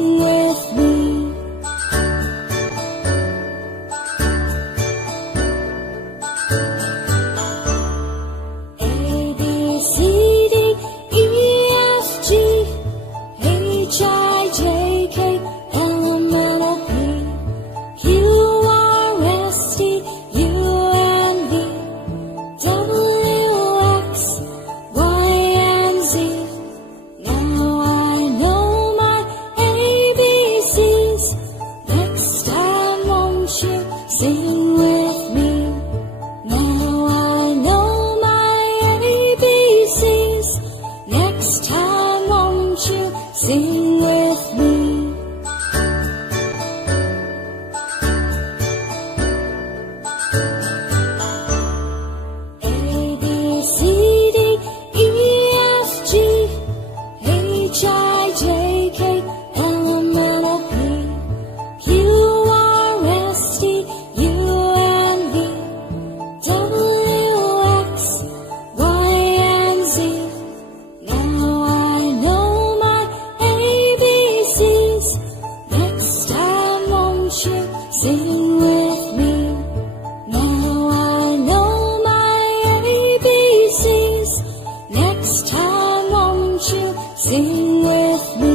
Sing with me. A, B, C, D, E, F, G, H, I, J, K, L, M, N, O, P, Q, R, S, T, U, and V, W, X, Y, and Z. Now I know my ABCs. Next time won't you sing with me? Now I know my ABCs. Next time won't you sing with me? A, B, C, D, E, F, G, H, I, J, K, L, M, N, O, P, Q, R, S, T, U, and V, W, X, Y, and Z. Now I know my ABCs. Next time won't you sing with me? Now I know my ABCs. Next time won't you sing with me?